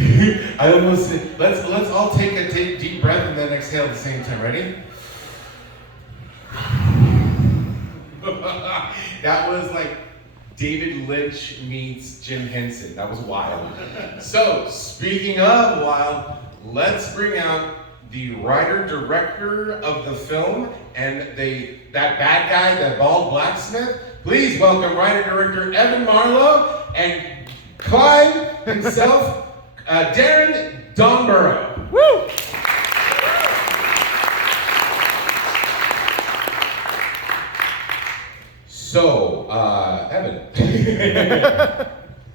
I almost let's all take a deep breath and then exhale at the same time. Ready? That was like David Lynch meets Jim Henson. That was wild. So, speaking of wild, let's bring out the writer-director of the film and that bad guy, that bald blacksmith. Please welcome writer-director Evan Marlowe and Clyde himself, Darren Dornborough. Woo! So, Evan,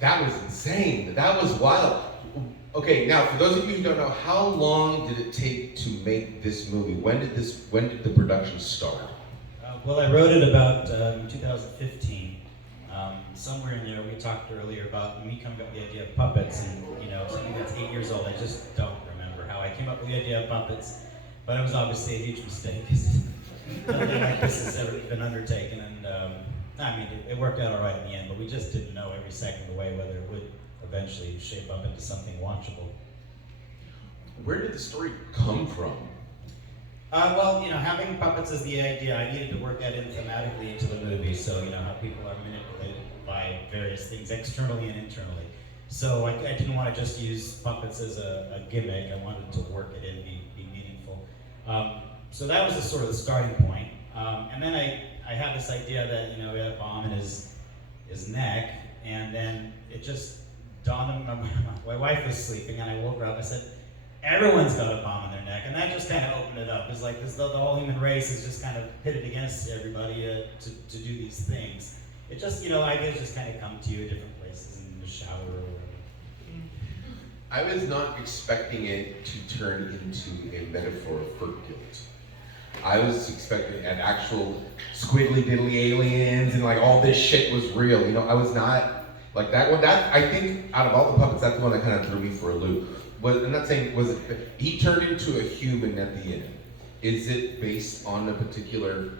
that was insane. That was wild. Okay, now for those of you who don't know, how long did it take to make this movie? When did the production start? Well, I wrote it about 2015. Somewhere in there, we talked earlier about me coming up with the idea of puppets, and something that's 8 years old. I just don't remember how I came up with the idea of puppets, but it was obviously a huge mistake. Nothing like this has ever been undertaken, and it worked out all right in the end, but we just didn't know every second of the way whether it would eventually shape up into something watchable. Where did the story come from? Having puppets as the idea, I needed to work that in thematically into the movie, so how people are manipulated by various things externally and internally. So I didn't want to just use puppets as a gimmick. I wanted to work it in, be meaningful. So that was sort of the starting point. And then I had this idea that, we had a bomb in his neck, and then it just dawned on me. My wife was sleeping, and I woke her up. I said, everyone's got a bomb in their neck, and that just kind of opened it up. It's like the whole human race is just kind of pitted against everybody to do these things. It just, ideas just kind of come to you at different places, in the shower or whatever. I was not expecting it to turn into a metaphor for guilt. I was expecting an actual squiggly diddly aliens and like all this shit was real. I was not like that one. That I think out of all the puppets, that's the one that kind of threw me for a loop. I'm not saying he turned into a human at the end. Is it based on a particular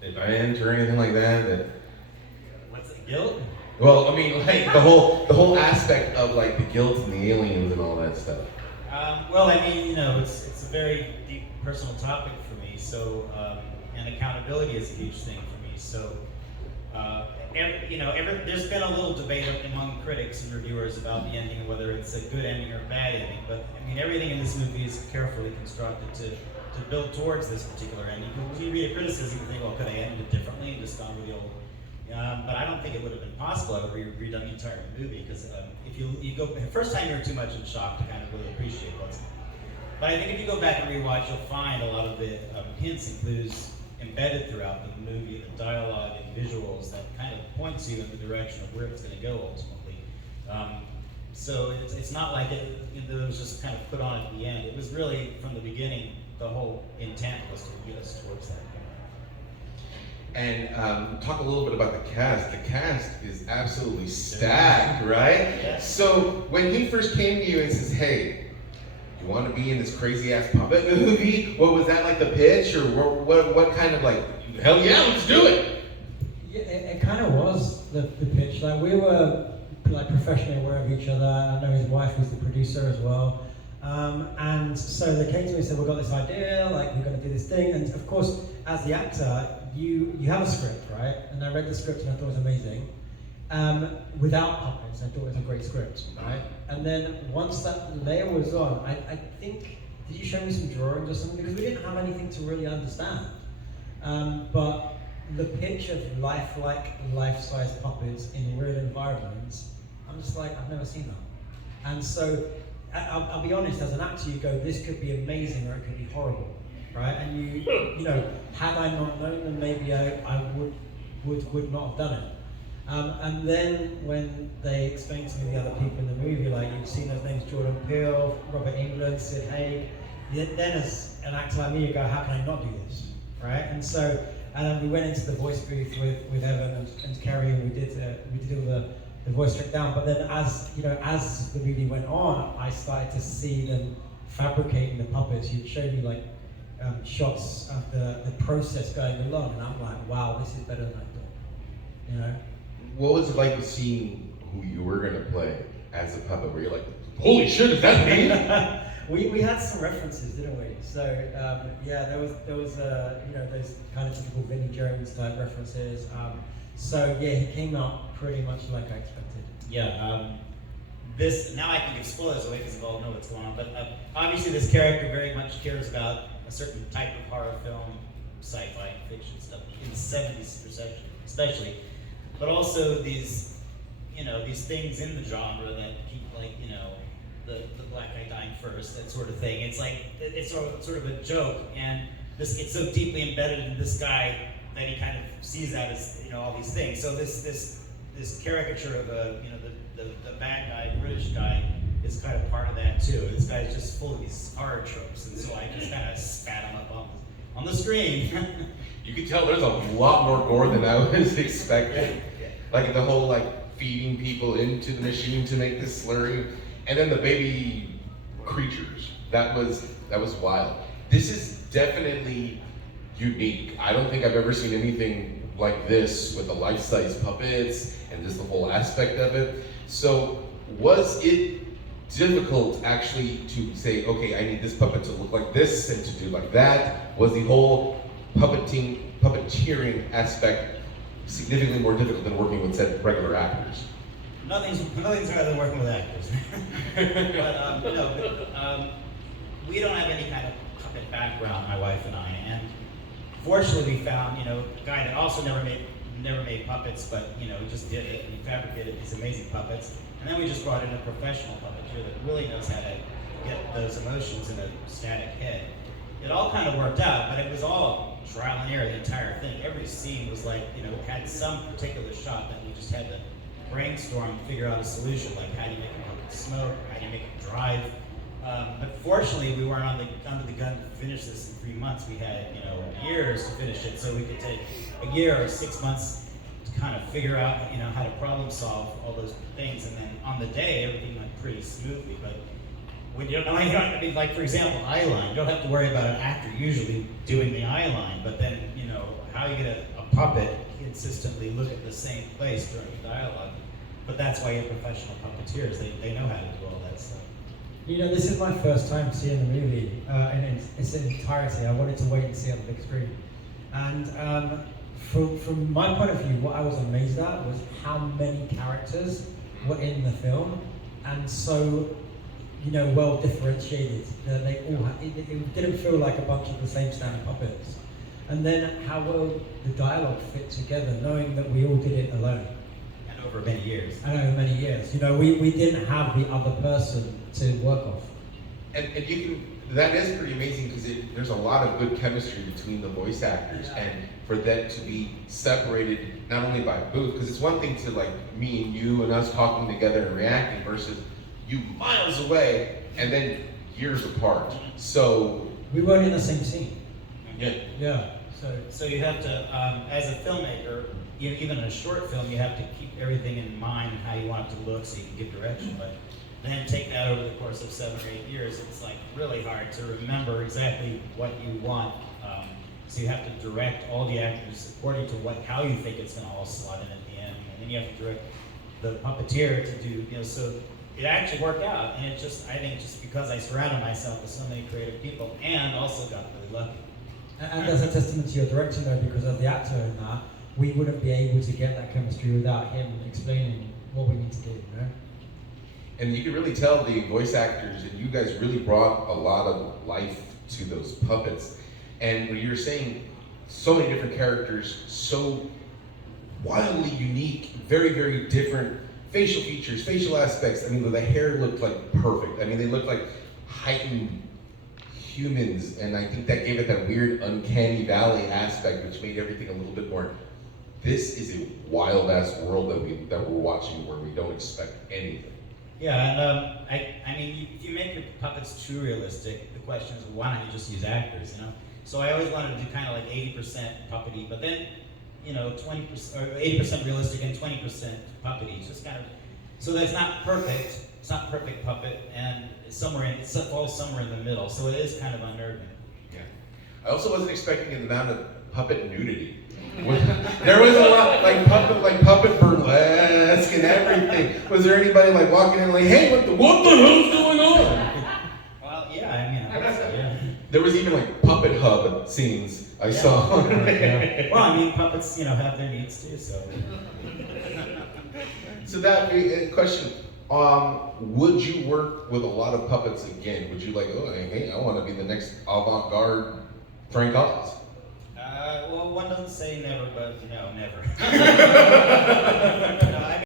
event or anything like that? What's it, guilt? Well, I mean, like the whole aspect of like the guilt and the aliens and all that stuff. It's a very deep personal topic for me. So, and accountability is a huge thing for me. So, there's been a little debate among critics and reviewers about the ending, whether it's a good ending or a bad ending. But everything in this movie is carefully constructed to build towards this particular ending. When you read a criticism, you think, well, could I end it differently and just gone with the old? But I don't think it would have been possible. I would have redone the entire movie because if you go the first time, you're too much in shock to kind of really appreciate what's. But I think if you go back and rewatch, you'll find a lot of the hints and clues embedded throughout the movie, the dialogue and visuals that kind of points you in the direction of where it's going to go ultimately. So it's not like it was just kind of put on at the end. It was really from the beginning. The whole intent was to get us towards that. And talk a little bit about the cast. The cast is absolutely stacked, right? Yeah. So when he first came to you and says, "Hey, you want to be in this crazy ass puppet movie?" What was that like the pitch, or what kind of like? Hell yeah, let's do it. Yeah, it kind of was the pitch. Like we were like professionally aware of each other. I know his wife was the producer as well. And so they came to me and said, "We've got this idea, like we're going to do this thing." And of course, as the actor, you have a script, right? And I read the script and I thought it was amazing. Without puppets, I thought it was a great script, right? And then once that layer was on, I think, did you show me some drawings or something? Because we didn't have anything to really understand. But the pitch of life-size puppets in real environments, I'm just like, I've never seen that. And so, I'll be honest, as an actor, you go, this could be amazing or it could be horrible, right? And you know, had I not known, then maybe I would not have done it. And then when they explained to me the other people in the movie, like you've seen those names, Jordan Peele, Robert Englund, Sid Haig, then as an actor like me, you go, how can I not do this, right? And so, and then we went into the voice booth with Evan and Kerry, and we did all the voice trick down. But then as the movie went on, I started to see them fabricating the puppets. You'd show me like shots of the process going along, and I'm like, wow, this is better than I thought, you know? What was it like seeing who you were going to play as a puppet where you're like, holy shit, is that me? We had some references, didn't we? So yeah, there was you know, those kind of typical Vinnie Jones type references. So yeah, he came out pretty much like I expected. Yeah. This now I can give spoilers away because we all know what's going on. But obviously, this character very much cares about a certain type of horror film, sci-fi, fiction stuff in the '70s, especially. But also these, you know, these things in the genre that keep, like, you know, the black guy dying first, that sort of thing. It's like it's sort of a joke, and this gets so deeply embedded in this guy that he kind of sees that as, you know, all these things. So this caricature of a, you know, the bad guy, British guy, is kind of part of that too. This guy's just full of these horror tropes, and so I just kind of spat him up on the screen. You can tell there's a lot more gore than I was expecting. Yeah. Like the whole like feeding people into the machine to make this slurry, and then the baby creatures. That was wild. This is definitely unique. I don't think I've ever seen anything like this with the life-size puppets and just the whole aspect of it. So was it difficult actually to say, okay, I need this puppet to look like this and to do like that? Was the whole puppeteering aspect significantly more difficult than working with said regular actors? Nothing's harder than working with actors. We don't have any kind of puppet background, my wife and I, and fortunately we found, you know, a guy that also never made puppets, but, you know, just did it, and he fabricated these amazing puppets. And then we just brought in a professional puppeteer that really knows how to get those emotions in a static head. It all kind of worked out, but it was all trial and error, the entire thing. Every scene was like, you know, had some particular shot that we just had to brainstorm and figure out a solution, like how do you make a puppet smoke, how do you make it drive. But fortunately, we weren't under the gun to finish this in 3 months. We had, you know, years to finish it, so we could take a year or 6 months to kind of figure out, you know, how to problem solve all those things. And then on the day, everything went pretty smoothly. But when you don't know, I mean, like for example, eye line. You don't have to worry about an actor usually doing the eye line, but then, you know, how you get a puppet consistently look at the same place during the dialogue. But that's why you're professional puppeteers. They know how to do all that stuff. You know, this is my first time seeing the movie in its entirety. I wanted to wait and see it on the big screen. And from my point of view, what I was amazed at was how many characters were in the film, and so, you know, well differentiated. They all it didn't feel like a bunch of the same standard puppets. And then how well the dialogue fit together, knowing that we all did it alone. And over many years. And over many years. You know, we didn't have the other person to work off. And you can, that is pretty amazing because there's a lot of good chemistry between the voice actors, and for them to be separated not only by booth, because it's one thing to like me and you and us talking together and reacting versus you miles away and then years apart. So we weren't in the same scene. yeah. Yeah. So you have to, as a filmmaker, even in a short film, you have to keep everything in mind and how you want it to look so you can give direction. But then take that over the course of 7 or 8 years, it's like really hard to remember exactly what you want. So you have to direct all the actors according to how you think it's going to all slot in at the end, and then you have to direct the puppeteer to do, you know. So it actually worked out, and I think just because I surrounded myself with so many creative people, and also got really lucky. And as a testament to your direction, though, because as the actor in that, we wouldn't be able to get that chemistry without him explaining what we need to do, you know? And you can really tell the voice actors, and you guys really brought a lot of life to those puppets. And when you're saying so many different characters, so wildly unique, very, very different facial features, facial aspects. I mean, the hair looked like perfect. I mean, they looked like heightened humans, and I think that gave it that weird uncanny valley aspect, which made everything a little bit more. This is a wild ass world that we're watching where we don't expect anything. Yeah, and I mean, if you make your puppets too realistic, the question is, why don't you just use actors, you know? So I always wanted to do kind of like 80% puppety, but then, you know, 20% or 80% realistic and 20% puppety. It's just kind of, so that's not perfect. It's not perfect puppet, and it falls somewhere in the middle. So it is kind of unnerving. Yeah. I also wasn't expecting an amount of puppet nudity. There was a lot, like puppet burlesque desk and everything. Was there anybody like walking in like, hey, what the hell's going on? Well, yeah, I mean, I would say, yeah. There was even like puppet hub scenes I saw. Yeah. Well, I mean, puppets, have their needs too, so. So that question, would you work with a lot of puppets again? Would you like, oh, hey, I want to be the next avant-garde Frank Oz? Well, one doesn't say never, but never.